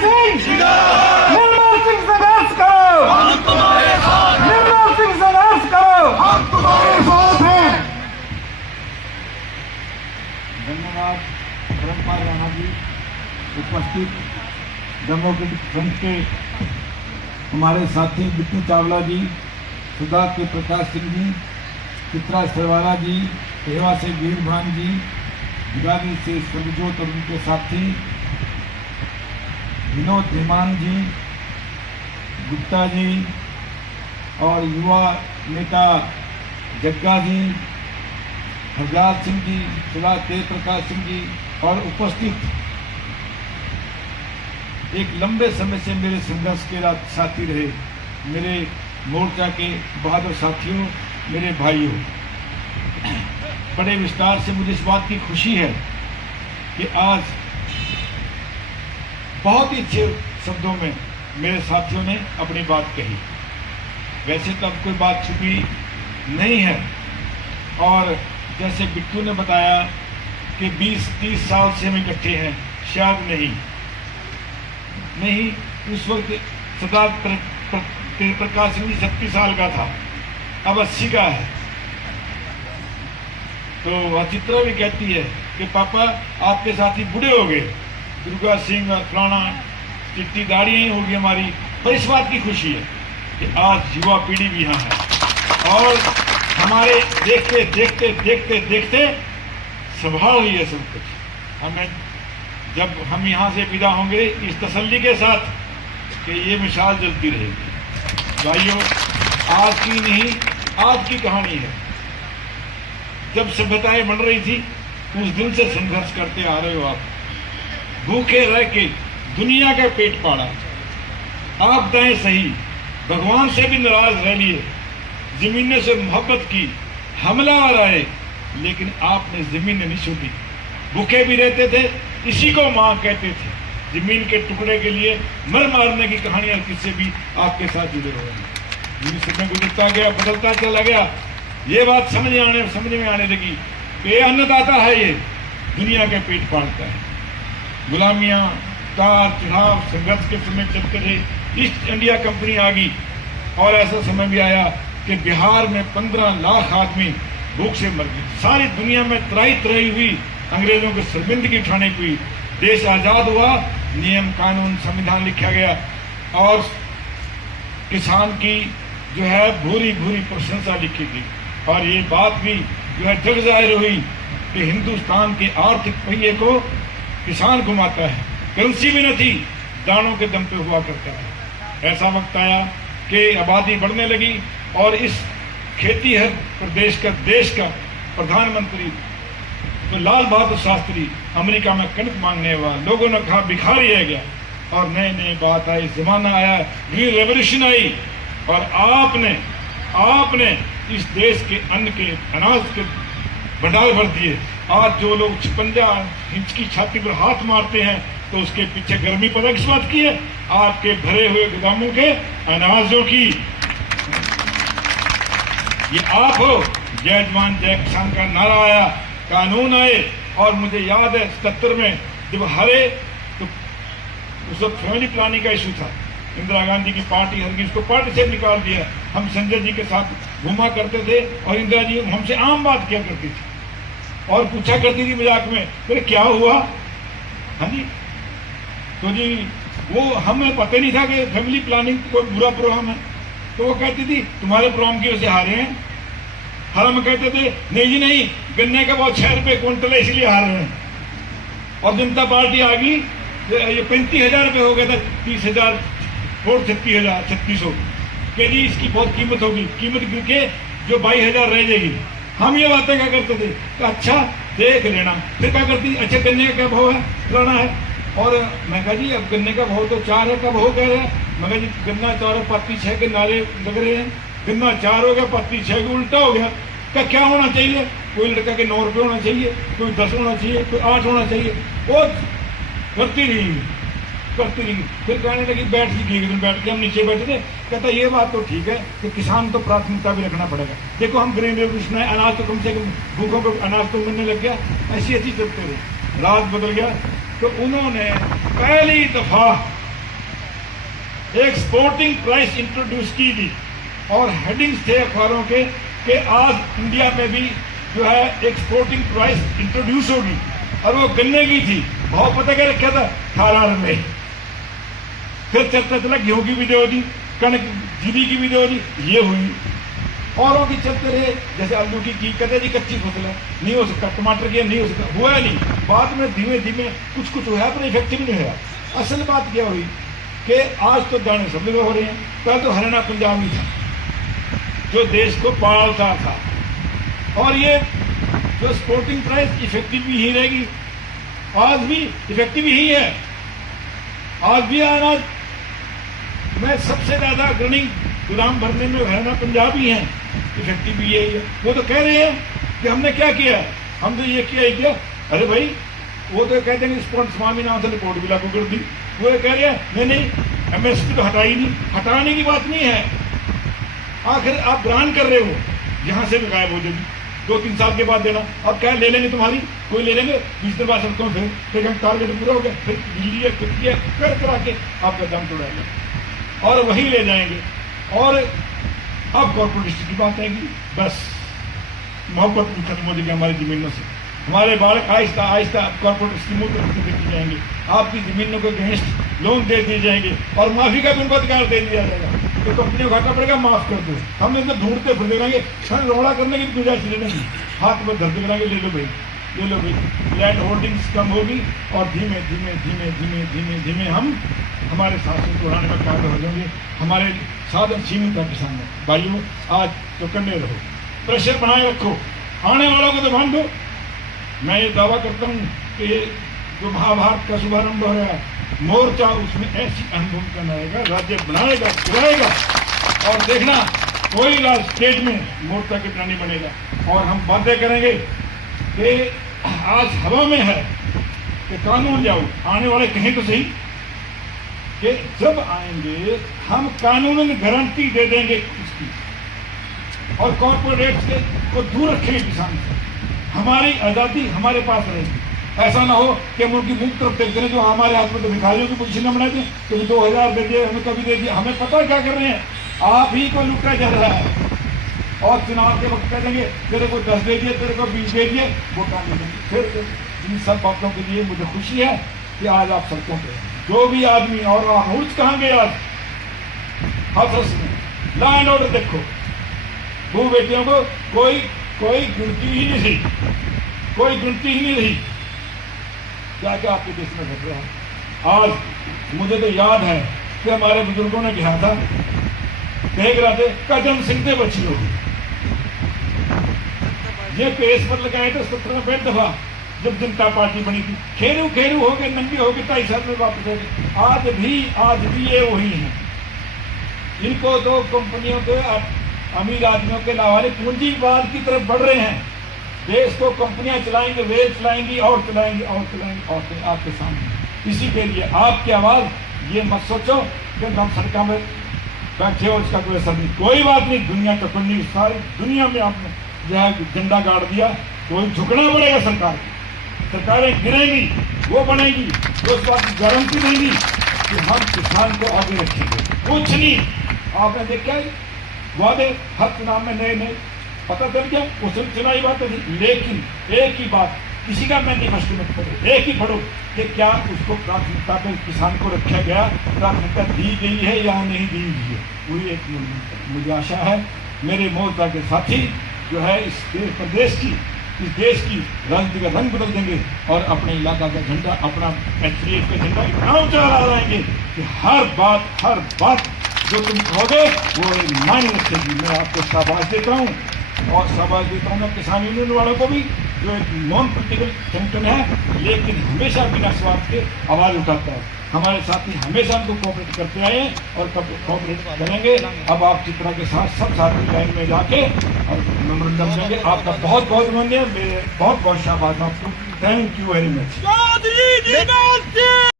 सिंह, निर्मल सिंह संघर्ष करो, हम तुम्हारे साथ हैं, निर्मल सिंह संघर्ष करो। हम तुम्हारे साथ हैं। धन्यवाद धर्मपाल राणा जी। उपस्थित डेमोक्रेटिक फ्रंट के हमारे साथी बिट्टू चावला जी, सुधा के प्रकाश सिंह जी, चित्रा सरवाला जी, रेवा से वीरभान जी, गिरानी से सर्वजोत और उनके साथी विनोद धीमान जी, गुप्ता जी और युवा नेता जग्गा जी, हरलाल सिंह जी, सुधा तेज प्रकाश सिंह जी और उपस्थित एक लंबे समय से मेरे संघर्ष के साथी रहे मेरे मोर्चा के बहादुर साथियों, मेरे भाइयों, बड़े विस्तार से मुझे इस बात की खुशी है कि आज बहुत ही अच्छे शब्दों में मेरे साथियों ने अपनी बात कही। वैसे तो अब कोई बात छुपी नहीं है और जैसे बिट्टू ने बताया कि 20-30 साल से हम इकट्ठे हैं, शायद नहीं, उस वक्त सरदार प्रकाश सिंह जी 36 साल का था, अब 80 का है। तो चित्रा भी कहती है कि पापा आपके साथी बूढ़े हो गए, दुर्गा सिंह और फलाना चिट्टी दाढ़ियां ही होगी हमारी, पर इस बात की खुशी है कि आज युवा पीढ़ी भी यहाँ है और हमारे देखते देखते देखते देखते संभाल रही है सब कुछ। हमें जब हम यहाँ से विदा होंगे इस तसल्ली के साथ कि ये मिसाल जलती रहेगी। भाइयों, आज की नहीं, आज की कहानी है। जब सभ्यताएं बन रही थी उस दिन से संघर्ष करते आ रहे हो आप, भूखे रह के दुनिया का पेट पाड़ा, आप दाएं सही, भगवान से भी नाराज रह लिए, जमीन से मोहब्बत की, हमलावर आए लेकिन आपने जमीन नहीं छोड़ी, भूखे भी रहते थे, इसी को मां कहते थे। जमीन के टुकड़े के लिए मर मारने की कहानियां किससे भी आपके साथ जुड़े हुए हैं। समय गुजरता गया, बदलता चला गया, ये बात समझ में आने लगी कि ये अन्नदाता है, ये दुनिया के पेट पालता है। गुलामियां, तार चढ़ाव, संघर्ष के समय चलते रहे, ईस्ट इंडिया कंपनी आ गई और ऐसा समय भी आया कि बिहार में 15 लाख आदमी भूख से मर गए। सारी दुनिया में त्राही त्राही हुई, अंग्रेजों की शर्मिंदगी उठाने की हुई। देश आजाद हुआ, नियम कानून संविधान लिखा गया और किसान की जो है भूरी भूरी प्रशंसा लिखी गई और ये बात भी जो है जग जाहिर हुई कि हिंदुस्तान के आर्थिक पहिए को किसान घुमाता है। करेंसी भी न थी, दानों के दम पे हुआ करता था। ऐसा वक्त आया कि आबादी बढ़ने लगी और इस खेती हर प्रदेश का देश का प्रधानमंत्री तो लाल बहादुर शास्त्री अमेरिका में कणक मांगने हुआ, लोगों ने कहा भिखारी है गया और नए नए बात आई, जमाना आया, ग्रीन रेवोल्यूशन आई और आपने इस देश के अन्न के अनाज के भंडार भर दिए। आज जो लोग 56 इंच की छाती पर हाथ मारते हैं तो उसके पीछे गर्मी पता किस बात की है? आपके भरे हुए गोदामों के अनाजों की। ये आप हो, जय जवान जय किसान का नारा आया, कानून आए और मुझे याद है 77 में जब हारे तो उस वक्त फैमिली प्लानिंग का इशू था, इंदिरा गांधी की पार्टी हर उसको पार्टी से निकाल दिया। हम संजय जी के साथ घुमा करते थे और इंदिरा जी हमसे आम बात किया करती थी और पूछा करती थी मजाक में, फिर क्या हुआ? हाँ जी, तो जी वो हमें पता नहीं था कि फैमिली प्लानिंग कोई बुरा प्रोग्राम है। तो वो कहती थी तुम्हारे प्रोग्राम की वजह से हारे हैं। हम कहते थे नहीं जी नहीं, गन्ने का बहुत 6 रुपए क्विंटल है इसलिए हार रहे हैं। और जनता पार्टी आ गई, ये 35,000 रुपये हो गया था, 30,000 वोट 3600 के जी इसकी बहुत कीमत होगी, कीमत गिर के जो 22,000 रह जाएगी। हम ये बातें क्या करते थे तो अच्छा देख लेना। फिर क्या करती, अच्छा गन्ने का क्या भाव है, फलाना है। और मैं कहा जी अब गन्ने का भाव तो 4 है, का भाव कह रहे हैं। मैं कहा जी गन्ना 4 है, पत्ती 6 के नारे लग रहे हैं, गन्ना 4 हो गया, पत्ती 6 के उल्टा हो गया। क्या होना चाहिए? कोई लड़का के 9 रुपये होना चाहिए, कोई 10 होना चाहिए, कोई 8 होना चाहिए। वो करती रही। फिर कहने लगी, बैठ के हम नीचे बैठे थे, कहता ये बात तो ठीक है कि किसान तो प्राथमिकता भी रखना पड़ेगा। देखो हम ग्रीन रेवोल्यूशन है, अनाज तो कम से कम भूखों को अनाज तो मिलने लग गया। ऐसी चलते रहे, रात बदल गया। तो उन्होंने पहली दफा एक स्पोर्टिंग प्राइस इंट्रोड्यूस की थी और हेडिंग्स थे अखबारों के कि आज इंडिया में भी जो है एक स्पोर्टिंग प्राइस इंट्रोड्यूस होगी, और वो गन्ने की थी। भाव पता क्या रखा था? 18 रुपए। फिर चलता चला गेहूं की भी दे दी, कणक जीरी की भी दे दी, ये हुई। औरों की चलते रहे, जैसे आलू की कहते जी कच्ची फसल है, नहीं हो सकता, टमाटर की नहीं हो सकता, हुआ नहीं। बाद में धीमे धीमे कुछ कुछ हुआ, पर इफेक्टिव नहीं हुआ। असल बात क्या हुई कि आज तो दाने सब जगह हो रहे हैं। पहले तो हरियाणा पंजाब ही था जो देश को पालता था, और ये जो स्पोर्टिंग प्राइस इफेक्टिव भी ही रहेगी, आज भी इफेक्टिव ही है। आज भी अनाज में सबसे ज्यादा अग्रणी गोदाम भरने में हरियाणा पंजाब ही है, इफेक्टिव भी यही है। वो तो कह रहे हैं कि हमने क्या किया, हम तो ये किया ही किया। अरे भाई, वो तो कहते हैं स्वामीनाथन ने रिपोर्ट भी लागू कर दी। वो कह रहे हैं नहीं एमएसपी तो हटाई नहीं, हटाने की बात नहीं है। आखिर आप ग्रांट कर रहे हो, यहां से भी गायब हो जाएगी, 2-3 साल के बाद देना। अब क्या ले लेंगे तुम्हारी, कोई ले लेंगे 20 दिन बाद सबको, फिर हम टारगेट पूरा हो गया, फिर दिल्ली है फिर किया कर करा के आपका दम तोड़ाएगा और वही ले जाएंगे। और अब कॉर्पोरेट हिस्ट्री की बात आएगी, बस मोहब्बत भी खत्म हो जाएगी हमारी जमीनों से। हमारे बालक आहिस्ता आहिस्ता कॉर्पोरेट स्कीमों को देते जाएंगे, आपकी जमीनों को अगेंस्ट लोन दे दिए जाएंगे, और माफी का भी उनको अधिकार दे दिया जाएगा। तो कंपनी को घाटा पड़ेगा, माफ कर दो। हम इनको ढूंढते फिरते रहेंगे, सर रोड़ा करने की गुंजाइश ले लेंगे, हाथ में धरते कराएंगे, ले लो भाई, ले लो भाई। लैंड होल्डिंग्स कम होगी और धीमे धीमे धीमे धीमे धीमे धीमे हम हमारे शासन को उड़ाने में कामयाब हो जाएंगे। हमारे साधन सीमित है किसान में। भाइयों, आज तो करने रहो, प्रेशर बनाए रखो, आने वालों को तो मान दो। मैं ये दावा करता हूँ कि ये जो महाभारत का शुभारंभ हो रहा है, मोर्चा उसमें ऐसी अनुभव करना आएगा, राज्य बनाएगा, गिराएगा, और देखना कोई राज स्टेट में मोर्चा की प्राणी बनेगा। और हम बातें करेंगे कि आज हवा में है कि कानून लाओ, आने वाले कहीं तो सही कि जब आएंगे हम कानूनन गारंटी दे देंगे उसकी, और कॉर्पोरेट से को दूर रखेंगे किसान से। हमारी आज़ादी हमारे पास रहेगी। ऐसा ना हो कि हम उनकी मुंह तरफ देखते हैं, जो हमारे हाथ में तो भिखारियों की पोजीशन न बनाए थे, कभी 2000 दे दिए, हमें कभी दे दिया, हमें पता क्या कर रहे हैं, आप ही को लुटा जा रहा है। और चुनाव के वक्त कह देंगे तेरे को 10 दे दिए, तेरे को 20 दे दिए, वोटा दे देंगे। फिर इन सब बातों के लिए मुझे खुशी है कि आज आप सड़कों पर जो भी आदमी, और आप रूल्स कहाँ गए आज हाथरस में, लॉ एंड ऑर्डर देखो, दो बेटियों को कोई गिनती ही नहीं थी, कोई गिनती ही नहीं रही। क्या क्या आपके देश में घट रहा है आज। मुझे तो याद है कि हमारे बुजुर्गों ने कहा था, देख रहे थे कदम सिंह से बची होगी, ये पेश पर लगाए थे 70 दफा जब जनता पार्टी बनी थी। खेरू खेरू हो गए, नंगे हो गए, 2.5 साल में वापस हो गए। आज भी ये वही है। इनको तो कंपनियों के अमीर आदमियों के लावाले पूंजीवाद की तरफ बढ़ रहे हैं। देश को कंपनियां चलाएंगे, वे चलाएंगी और चलाएंगे और चलाएंगे और आपके सामने। इसी के लिए आपकी आवाज ये मत सोचो कि हम सड़कों में बैठे हो, इसका कोई असर नहीं। कोई बात नहीं, दुनिया का नहीं, सारी दुनिया में आपने जो है झंडा गाड़ दिया, कोई झुकना पड़ेगा सरकार को। सरकारें गिरेंगी, वो बनेगी, तो उस बात की गारंटी देंगी कि हम किसान को आगे रखेंगे। कुछ नहीं, आपने देखा वादे हर चुनाव में नए नए पता चल गया, उस चुनावी बात थी। लेकिन एक ही बात, किसी का मैनिफेस्टो में पढ़ो, एक ही पढ़ो कि क्या उसको प्राथमिकता पे किसान को रखा गया, प्राथमिकता दी गई है या नहीं दी गई है। पूरी एक मुझे आशा है मेरे मोर्चा के साथी जो है इस प्रदेश की, इस देश की राजनीति का रंग बदल देंगे और अपने इलाका का झंडा, अपना HDF का झंडा इतना ऊंचा लहराएंगे कि हर बात जो तुम कहोगे वो मायने रखेगी। मैं आपको शाबाश देता हूँ, और शाबाश देता हूँ मैं किसान यूनियन वालों को भी, जो एक नॉन पॉलिटिकल संगठन है लेकिन हमेशा बिना स्वार्थ के आवाज उठाता है। हमारे साथी हमेशा हमको कोऑपरेट करते आए और कोऑपरेट करेंगे। अब आप चित्रा के साथ सब साथी लाइन में जाके और मेमोरेंडम देंगे। आपका बहुत बहुत धन्यवाद, मेरे बहुत बहुत शाबाश आपको। Thank you very much.